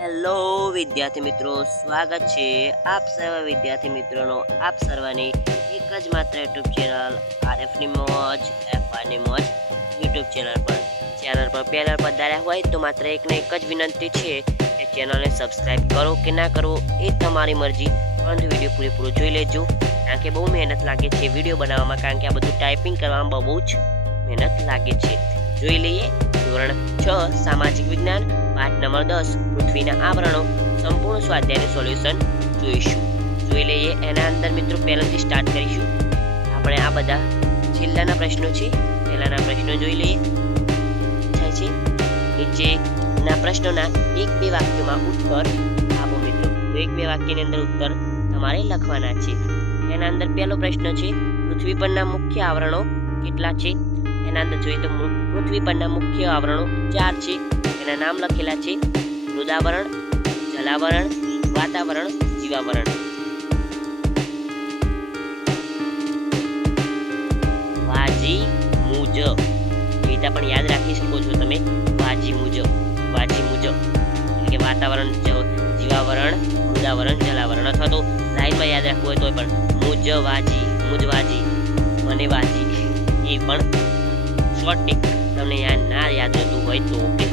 Hello વિદ્યાર્થી મિત્રો, સ્વાગત છે આપ સર્વ વિદ્યાર્થી મિત્રોનો આપ સર્વની એક જ માત્ર યુટ્યુબ ચેનલ આરએફની મોજ એફઆરની મોજ યુટ્યુબ ચેનલ પર પહેલા પધાર્યા હોય તો માત્ર એકને એક જ વિનંતી છે કે ચેનલને સબસ્ક્રાઈબ કરો કે ના કરો એ તમારી મરજી, પરંતુ વિડીયો પૂરેપૂરો જોઈ લેજો, કારણ કે બહુ મહેનત લાગે છે વિડીયો બનાવવામાં, કારણ કે આ બધું ટાઈપિંગ કરવામાં બહુ જ મહેનત લાગે છે. જોઈ લઈએ ધોરણ 6 સામાજિક વિજ્ઞાન પાઠ નંબર 10 પૃથ્વીના આવરણો સંપૂર્ણ સ્વાધ્યાયનું સોલ્યુશન જોઈશું. જોઈ લઈએ એના અંદર મિત્રો પહેલાથી સ્ટાર્ટ કરીશું. આપણે આ બધા છેલ્લાના પ્રશ્નો છે, પહેલાના પ્રશ્નો જોઈ લઈએ. થાય છે નીચેના પ્રશ્નોના 1-2 વાક્યોમાં ઉત્તર આપો મિત્રો. તો 1-2 વાક્યની અંદર ઉત્તર તમારે લખવાના છે. એના અંદર પહેલો પ્રશ્ન છે પૃથ્વી પરના મુખ્ય આવરણો કેટલા છે. એના અંદર જોઈએ તો પૃથ્વી પરના મુખ્ય આવરણો 4 છે. એના નામ લખેલા છે મૃદાવરણ, જલાવરણ, વાતાવરણ, જીવાવરણ. વાજી મુજ ગીતા પણ યાદ રાખી શકો છો તમે. વાજી મુજ એટલે કે વાતાવરણ, જીવાવરણ, મૃદાવરણ, જલાવરણ, અથવા તો લાઈનમાં યાદ રાખવું હોય તો પણ મુજ વાજી, મને વાજી, એ પણ શોર્ટ ટીક તમને ના યાદ રહેતું હોય તો ઓકે.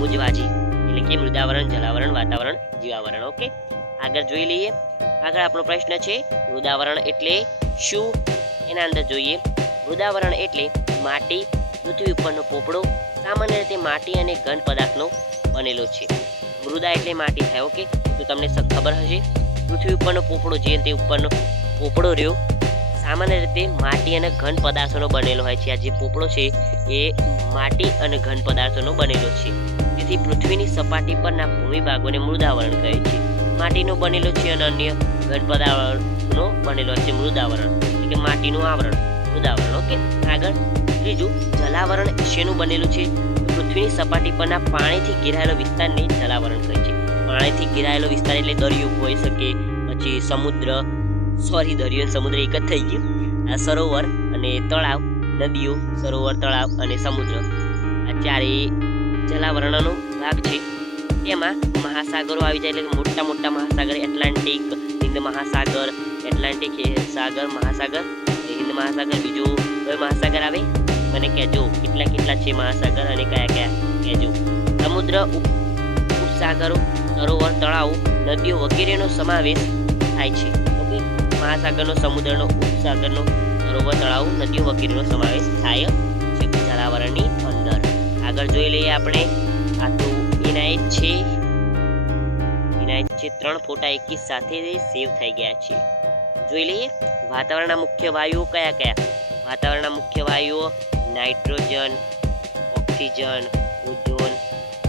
મુજવાજી એટલે કે મૃદાવરણ, જલાવરણ, વાતાવરણ, જીવાવરણ. ઓકે, આગળ જોઈ લઈએ. આગળ આપણો પ્રશ્ન છે મૃદાવરણ એટલે શું. એના અંદર જોઈએ મૃદાવરણ એટલે માટી, પૃથ્વી ઉપરનો પોપડો, સામાન્ય રીતે માટી અને ઘન પદાર્થનો બનેલો છે. મૃદા એટલે માટી થાય. ઓકે, તો તમને ખબર હશે પૃથ્વી ઉપરનો પોપડો જે તે ઉપરનો પોપડો રહ્યો સામાન્ય રીતે માટી અને ઘન પદાર્થોનો બનેલો હોય છે. આ જે પોપડો છે એ માટી અને ઘન પદાર્થોનો બનેલો છે. તેથી પૃથ્વીની સપાટી પરના ભૂમિભાગોને મૃદાવરણ કહે છે. માટીનો બનેલો છે અને અન્ય ઘન પદાર્થોનો બનેલો છે મૃદાવરણ, એટલે કે માટીનું આવરણ, મૃદાવરણ. ઓકે, આગળ ત્રીજું જલાવરણ શેનું બનેલું છે. પૃથ્વીની સપાટી પરના પાણીથી ઘેરાયેલો વિસ્તારને જલાવરણ કહે છે. પાણીથી ઘેરાયેલો વિસ્તાર એટલે દરિયો હોઈ શકે, પછી દરિયો સમુદ્ર એક જ થઈ ગયું. આ સરોવર અને તળાવ, નદીઓ, સરોવર, તળાવ અને સમુદ્ર, આ ચારે જલાવરણનો ભાગ છે. તેમાં મહાસાગરો આવી જાય, એટલે મોટા મોટા મહાસાગર, એટલાન્ટિક, હિન્દ મહાસાગર, એટલાન્ટિક સાગર, મહાસાગર, હિન્દ મહાસાગર. બીજું કયો મહાસાગર આવે મને કહેજો, કેટલા છે મહાસાગર અને કયા કહેજો. સમુદ્ર, ઉપસાગરો, સરોવર, તળાવો, નદીઓ વગેરેનો સમાવેશ થાય છે. ઓકે, મહાસાગરનો, સમુદ્રનો, ઉપસાગરનો, સરોવર, તળાવ, નદીઓ વગેરેનો સમાવેશ થાય છે જલાવરણની અંદર. આગળ જોઈ લઈએ આપણે. આ તો એના છે 3 ફોટા એકી સાથે સેવ થઈ ગયા છે. જોઈ લઈએ વાતાવરણના મુખ્ય વાયુઓ કયા. વાતાવરણના મુખ્ય વાયુઓ nitrogen, oxygen, ozone,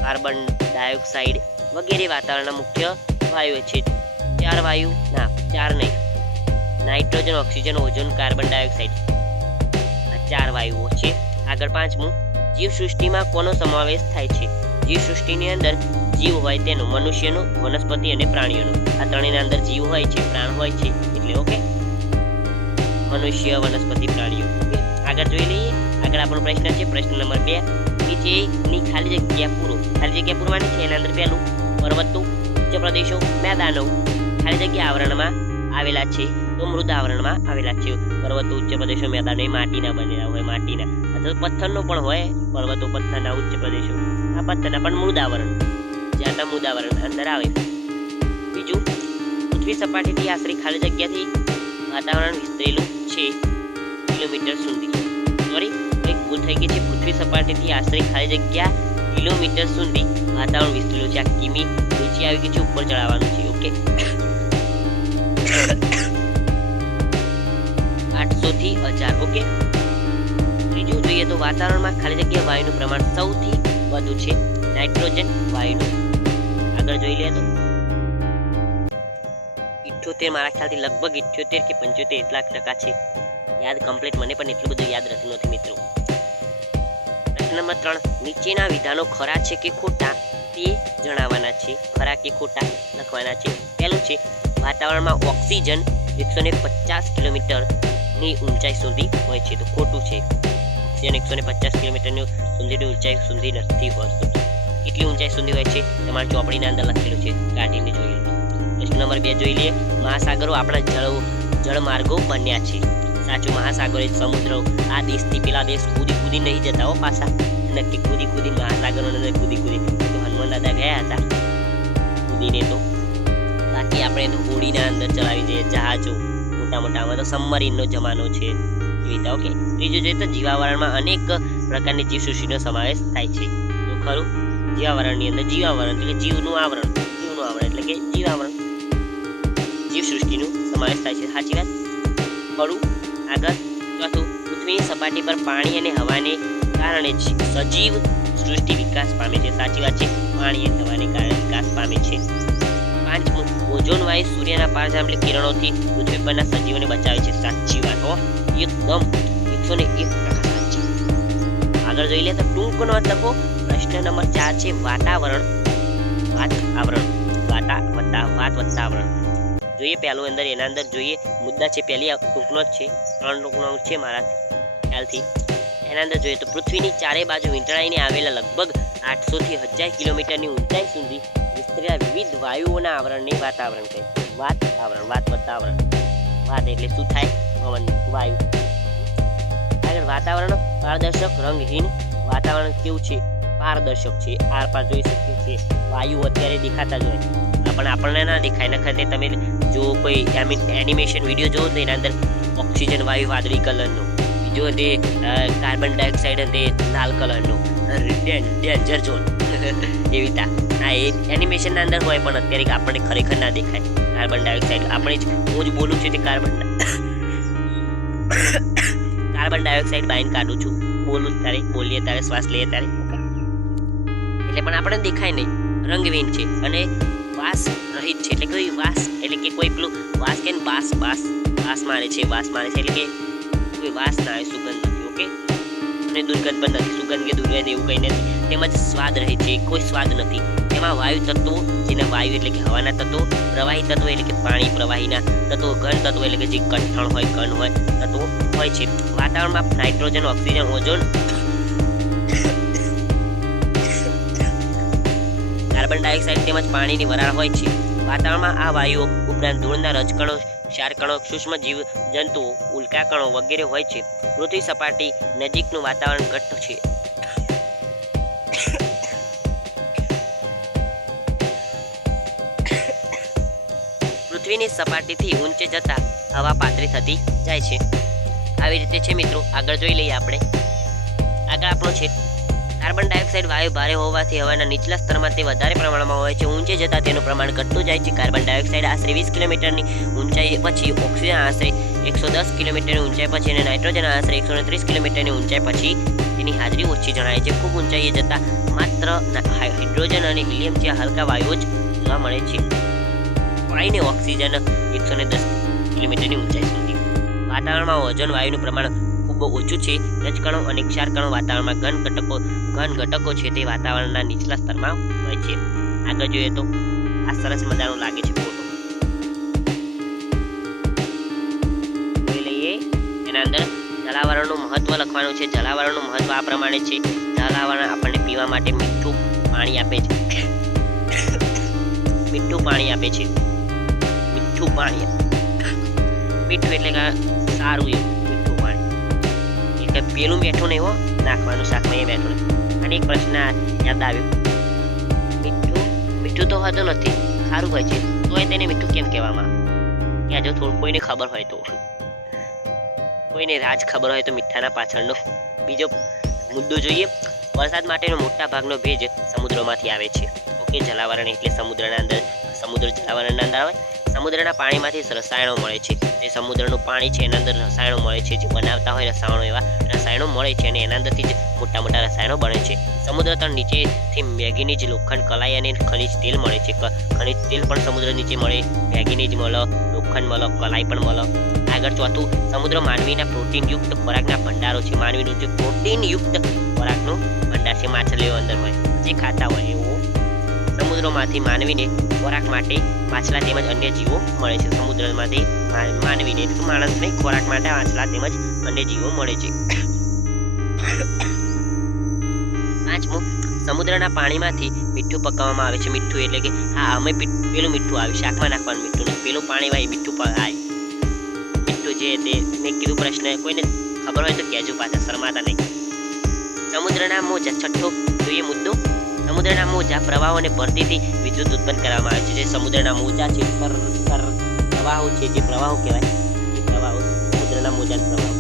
carbon dioxide વગેરે વાતાવરણના મુખ્ય વાયુઓ છે. 4 વાયુ, ના 4 નહીં, nitrogen, oxygen, ozone, carbon dioxide, આ 4 વાયુઓ છે. આગળ 5મું જીવસૃષ્ટિમાં કોનો સમાવેશ થાય છે. જીવસૃષ્ટિની અંદર જીવ હોય તેનો મનુષ્યનો, વનસ્પતિ અને પ્રાણીઓનો. આ ત્રણેયના અંદર જીવ હોય છે, પ્રાણ હોય છે, એટલે ઓકે, મનુષ્ય, વનસ્પતિ, પ્રાણીઓ. ઓકે, આગળ જોઈ લઈએ. આગળ આપણો પ્રશ્ન છે પ્રશ્ન નંબર 2. નીચેની ખાલી જગ્યા પૂરવાની છે. એના અંદર પહેલું પર્વતો, ઉચ્ચ પ્રદેશો, મેદાનો ખાલી જગ્યા આવરણમાં આવેલા છે. તો મૃદાવરણમાં આવેલા છે. પર્વતો, ઉચ્ચ પ્રદેશો, મેદાનો એ માટીના બનેલા હોય, માટીના અથવા પથ્થરનો પણ હોય. પર્વતો, પથ્થરના, ઉચ્ચ પ્રદેશો આ પથ્થરના પણ મૃદાવરણ, જ્યાં મૃદાવરણ અંદર આવે. બીજું પૃથ્વી સપાટીથી આશરે ખાલી જગ્યાથી વાતાવરણ વિસ્તરેલું છે કિલોમીટર સુધી. એક ભૂલ થઈ ગઈ છે. પૃથ્વી સપાટીથી આશરે ખાલી જગ્યા કિલોમીટર સુધી વાતાવરણ વિસ્તરેલું છે. આ કિમી નીચે આવી ગયું છે, ઉપર ચડાવવાનું છે. ઓકે, 800 થી 1000. ઓકે, ત્રીજું જોઈએ તો વાતાવરણમાં ખાલી જગ્યા વાયુનું પ્રમાણ સૌથી વધુ છે, નાઇટ્રોજન વાયુનું. આગળ જોઈ લઈએ તો 78, મારા ખ્યાલથી લગભગ 78 કે 75 એટલા ટકા છે. યાદ કમ્પ્લીટ મને પણ એટલું બધું યાદ રહેતું નથી મિત્રો. પ્રશ્ન નંબર 3. નીચેના વિધાનો ખરા છે કે ખોટા તે જણાવવાના છે. ખરા કે ખોટા લખવાના છે. પહેલું છે વાતાવરણમાં ઓક્સિજન 150 કિલોમીટરની ઊંચાઈ સુધી હોય છે. તો ખોટું છે. ઓક્સિજન 150 કિલોમીટરની સુધીની ઊંચાઈ સુધી નથી હોતું. કેટલી ઊંચાઈ સુધી હોય છે તમારી ચોપડીના અંદર લખેલું છે, કાઢીને જોઈ લો. પ્રશ્ન નંબર 2 જોઈ લઈએ. મહાસાગરો આપણા જળમાર્ગો બન્યા છે. સાચું, મહાસાગરો એ સમુદ્રો આ દેશથી પેલા દેશ કૂદી નહીં જતા હો પાછા, નક્કી કૂદી મહાસાગરો અંદર કૂદી તો હનુમાન દાદા ગયા હતા કૂદીને. તો બાકી આપણે તો હોડીના અંદર ચલાવી દઈએ જહાજો મોટા આમાં તો સબમરીનનો જમાનો છે એવી રીતે. ઓકે, ત્રીજું જોઈએ તો જીવાવરણમાં અનેક પ્રકારની જીવસૃષ્ટિનો સમાવેશ થાય છે. તો ખરું, જીવાવરણની અંદર જીવાવરણ એટલે જીવનું આવરણ એટલે કે જીવાવરણ, જીવસૃષ્ટિનું સમાવેશ થાય છે. સાચી વાત. ખરું. આગળ ચોથું, પૃથ્વીની સપાટી પર પાણી અને હવાને કારણે સજીવ સૃષ્ટિ વિકાસ પામે છે. સાચી વાત છે, પાણી અને હવાને કારણે વિકાસ પામે છે. પાંચમું, ઓઝોન વાયુ સૂર્યના પારજાંબલી કિરણોથી પૃથ્વી પરના સજીવોને બચાવે છે. સાચી વાત હો, એકદમ 101% સાચી. આગળ જોઈ લે તો ટૂંક નોંધ લખો. પ્રશ્ન નંબર 4 છે વાતાવરણ વાત વત્તા આવરણ. જોઈએ પહેલું અંદર એના અંદર જોઈએ મુદ્દા છે. પહેલી ટૂંકનો જ છે, 3 ટૂંકનો છે મારા ખ્યાલથી. એના અંદર જોઈએ તો પૃથ્વીની ચારે બાજુ વીંટળાઈને આવેલા લગભગ 800 થી 1000 કિલોમીટરની ઊંચાઈ સુધી વિસ્તરેલા વિવિધ વાયુઓના આવરણને વાતાવરણ કહે. વાત વત્તા આવરણ. વાત એટલે શું થાય? પવન, વાયુ. આગળ વાતાવરણ પારદર્શક રંગહીન. વાતાવરણ કેવું છે? પારદર્શક છે, આર પાર જોઈ શકીએ છીએ. વાયુ અત્યારે દેખાતા જ હોય પણ આપણને ના દેખાય. નખતે તમે જો કોઈ એનિમેશન વિડીયો જોવો તો એના અંદર ઓક્સિજન વાયુ વાદળી કલરનો, બીજો તે કાર્બન ડાયોક્સાઇડ તે લાલ કલરનો, ડેન્જર ઝોન એવી રીતે. હા, એ એનિમેશનના અંદર હોય પણ અત્યારે આપણને ખરેખર ના દેખાય. કાર્બન ડાયોક્સાઇડ આપણે જ હું જ બોલું છું તે કાર્બન ડાયોક્સાઇડ બાઈને કાઢું છું, બોલું ત્યારે, બોલીએ ત્યારે, શ્વાસ લઈએ ત્યારે, એટલે પણ આપણને દેખાય નહીં. રંગહીન છે અને વાસ રહિત છે. એટલે કોઈ વાસ એટલે કે કોઈ પેલું વાસ કે બાસ મારે છે એટલે કે કોઈ વાસ ના આવે, સુગંધ નથી. ઓકે, અને દુર્ગંધ પણ નથી. સુગંધ કે દુર્ગંધ એવું કંઈ નથી. તેમજ સ્વાદ રહિત છે, કોઈ સ્વાદ નથી. એમાં વાયુ તત્વો, જેને વાયુ એટલે કે હવાના તત્વો, પ્રવાહી તત્વો એટલે કે પાણી પ્રવાહીના તત્વો, ઘન તત્વો એટલે કે જે કઠણ હોય, ઘન હોય તત્વો હોય છે. વાતાવરણમાં nitrogen, oxygen, ozone, carbon dioxide તેમજ પાણીની વરાળ હોય છે. વાતાવરણમાં આ વાયુઓ ઉપરાંત ધૂળના રજકણો, ક્ષારકણો, સૂક્ષ્મ જીવ જંતુઓ, ઉલ્કાકણો વગેરે હોય છે. પૃથ્વી સપાટી નજીકનું વાતાવરણ ઘટ્ટ છે. પૃથ્વીની સપાટીથી ઊંચે જતા હવા પાતળી થતી જાય છે. આવી રીતે છે મિત્રો. આગળ જોઈ લઈએ આપણે. આગળ આપણો છે કાર્બન ડાયોક્સાઇડ વાયુ ભારે હોવાથી હવાના નીચલા સ્તરમાં તે વધારે પ્રમાણમાં હોય છે. ઊંચે જતાં તેનું પ્રમાણ ઘટતું જાય છે. કાર્બન ડાયોક્સાઇડ આશરે 20 કિલોમીટરની ઊંચાઈ પછી, ઓક્સિજન આશરે 110 કિલોમીટરની ઊંચાઈ પછી અને નાઇટ્રોજન આશરે 130 કિલોમીટરની ઊંચાઈ પછી તેની હાજરી ઓછી જણાય છે. ખૂબ ઊંચાઈએ જતાં માત્ર હાઇડ્રોજન અને હિલિયમ જેવા હલકા વાયુઓ જ જોવા મળે છે. પાણીને ઓક્સિજન 110 કિલોમીટરની ઊંચાઈ સુધી. વાતાવરણમાં ઓઝોન વાયુનું પ્રમાણ ખૂબ ઓછું છે. રજકણો અને ક્ષારકણો વાતાવરણમાં ઘન ઘટકો છે તે વાતાવરણના નીચલા સ્તરમાં હોય છે. આગળ જોઈએ તો આ સરસ મજાનો લાગે છે ફોટો. જોઈ લઈએ. એના અંદર જલાવરણનું મહત્વ લખવાનું છે. જલાવરણનું મહત્વ આ પ્રમાણે છે. જલાવરણ આપણને પીવા માટે મીઠું પાણી આપે છે. મીઠું એટલે કે સારું એવું મીઠું પાણી, એટલે પેલું મીઠું નહીં હો નાખવાનું શાકમાં, એ મીઠું નહીં. અને એક પ્રશ્ન યાદ આવ્યો, મીઠું તો હોતું નથી, સારું હોય છે, તો તેને મીઠું કેમ કહેવામાં આવે? ત્યાં જો થોડું કોઈને ખબર હોય તો, કોઈને રાજ ખબર હોય તો મીઠાના પાછળનો બીજો મુદ્દો જોઈએ. વરસાદ માટેનો મોટા ભાગનો ભેજ સમુદ્રમાંથી આવે છે. ઓકે, જલાવરણ એટલે સમુદ્રના અંદર, સમુદ્ર જલાવરણના અંદર આવે. સમુદ્રના પાણીમાંથી રસાયણો મળે છે. જે સમુદ્રનું પાણી છે એના અંદર રસાયણો મળે છે, જે બનાવતા હોય રસાયણો, એવા રસાયણો મળે છે અને એના અંદરથી જ મોટા મોટા રસાયણો બને છે. સમુદ્ર તળ નીચેથી મેંગેનીઝ, લોખંડ, કલાઈ અને ખનિજ તેલ મળે છે. ખનિજ તેલ પણ સમુદ્ર નીચે મળે. મેંગેનીઝ મળે, લોખંડ મળે, કલાઈ પણ મળે. આગળ ચોથું, સમુદ્ર માનવીના પ્રોટીનયુક્ત ખોરાકના ભંડારો છે. માનવીનું જે પ્રોટીનયુક્ત ખોરાકનો ભંડાર છે, માછલીઓ અંદર હોય, જે ખાતા હોય એવો સમુદ્રમાંથી માનવીને ખોરાક માટે માછલા તેમજ અન્ય જીવો મળે છે. સમુદ્રમાંથી માનવીને, માણસને ખોરાક માટે માછલા તેમજ અન્ય જીવો મળે છે. પાંચમું, સમુદ્રના પાણીમાંથી મીઠું પકાવવામાં આવે છે. મીઠું એટલે કે હા અમે પેલું મીઠું આવ્યું, શાકમાં નાખવાનું મીઠું નહીં, પેલું પાણી વાળી મીઠું આવ્યું. મીઠું જે તે મેં કીધું પ્રશ્ન કોઈને ખબર હોય તો કહેજો, પાછા શરમાતા નહીં. સમુદ્રના મોજા, છઠ્ઠો જોઈએ મુદ્દો. સમુદ્રના મોજા પ્રવાહો અને ભરતીથી વિદ્યુત ઉત્પન્ન કરવામાં આવે છે. જે સમુદ્રના મોજા છે, પ્રવાહો છે, જે પ્રવાહો કહેવાય એ પ્રવાહો, સમુદ્રના મોજા પ્રવાહો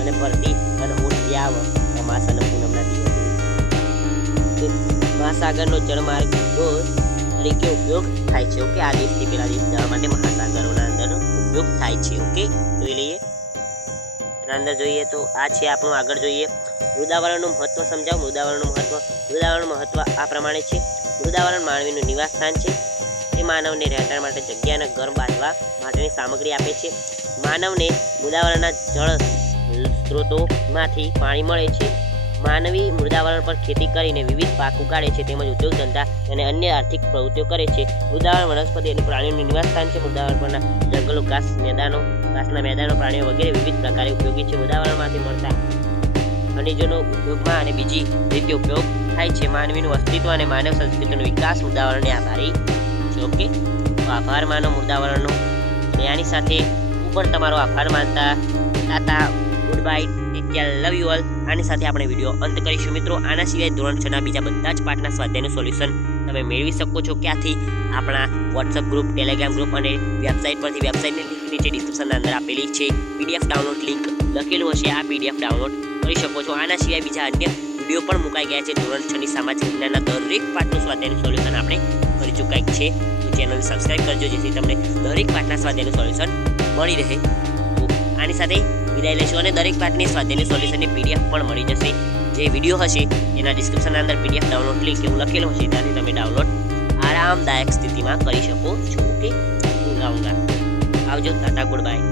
અને ભરતી અને ઉઠ્યાવ અમાસ અને પૂનમના દિવસે મહાસાગરનો જળમાર્ગ તરીકે ઉપયોગ થાય છે. ઓકે, આ દિવસથી પેલા દિવસ જવા માટે મહાસાગરોના અંદરનો ઉપયોગ થાય છે. ઓકે, જોઈ લઈએ એના અંદર જોઈએ તો આ છે આપણું. આગળ જોઈએ મૃદાવરણનું મહત્વ સમજાવ. મૃદાવરણનું મહત્વ આ પ્રમાણે છે. મૃદાવરણ માનવીનું નિવાસ સ્થાન છે. તે માનવને રહેઠાણ માટે જગ્યા અને ઘર બાંધવા માટેની સામગ્રી આપે છે. માનવને મૃદાવરણના જળ સ્ત્રોતોમાંથી પાણી મળે છે. માનવી મૃદાવરણ પર ખેતી કરીને વિવિધ પાક ઉગાડે છે, તેમજ ઉદ્યોગ ધંધા અને અન્ય આર્થિક પ્રવૃત્તિઓ કરે છે. મૃદાવરણ વનસ્પતિ અને પ્રાણીઓનું નિવાસ સ્થાન છે. મૃદાવરણ પરના જંગલો, ઘાસના મેદાનો, પ્રાણીઓ વગેરે વિવિધ પ્રકારે ઉપયોગી છે. મૃદાવરણમાંથી મળતા ખનિજોનો ઉદ્યોગમાં અને બીજી રીતે ઉપયોગ થાય છે. માનવીનું અસ્તિત્વ અને માનવ સંસ્કૃતિનો વિકાસ મૃદાવરણને આભારી છે. ઓકે, તો આભાર માનો મૃદાવરણનો. અને આની સાથે હું પણ તમારો આભાર માનતા tata good bye, take care, love you all. આની સાથે આપણે વિડીયો અંત કરીશું મિત્રો. આના સિવાય ધોરણ 6ના બીજા બધા જ પાઠના સ્વાધ્યાયનું સોલ્યુશન તમે મેળવી શકો છો. ક્યાંથી? આપણા વોટ્સઅપ ગ્રુપ, ટેલિગ્રામ ગ્રુપ અને વેબસાઇટ પરથી. વેબસાઇટની લિંક નીચે ડિસ્ક્રિપ્શનના અંદર આપેલી છે. PDF ડાઉનલોડ લિંક લખેલું હશે, આ PDF ડાઉનલોડ કરી શકો છો. આના સિવાય બીજા અન્ય વિડીયો પણ મુકાઈ ગયા છે. ધોરણ 6ની સામાજિક વિજ્ઞાનના દરેક પાઠનું સ્વાધ્યાયનું સોલ્યુશન આપણે કરી ચૂકાય છે. તો ચેનલને સબસ્ક્રાઈબ કરજો, જેથી તમને દરેક પાઠના સ્વાધ્યાયનું સોલ્યુશન મળી રહે. તો આની સાથે વિદાય લેશો અને દરેક પાઠની સ્વાધ્યાયનું સોલ્યુશનની PDF પણ મળી જશે. જે વિડીયો હશે એના ડિસ્ક્રિપ્શનના અંદર PDF ડાઉનલોડ લિંક એવું લખેલું હશે, ત્યાંથી તમે ડાઉનલોડ આરામદાયક સ્થિતિમાં કરી શકો છો. ઓકે, આવજો. Tata, good bye.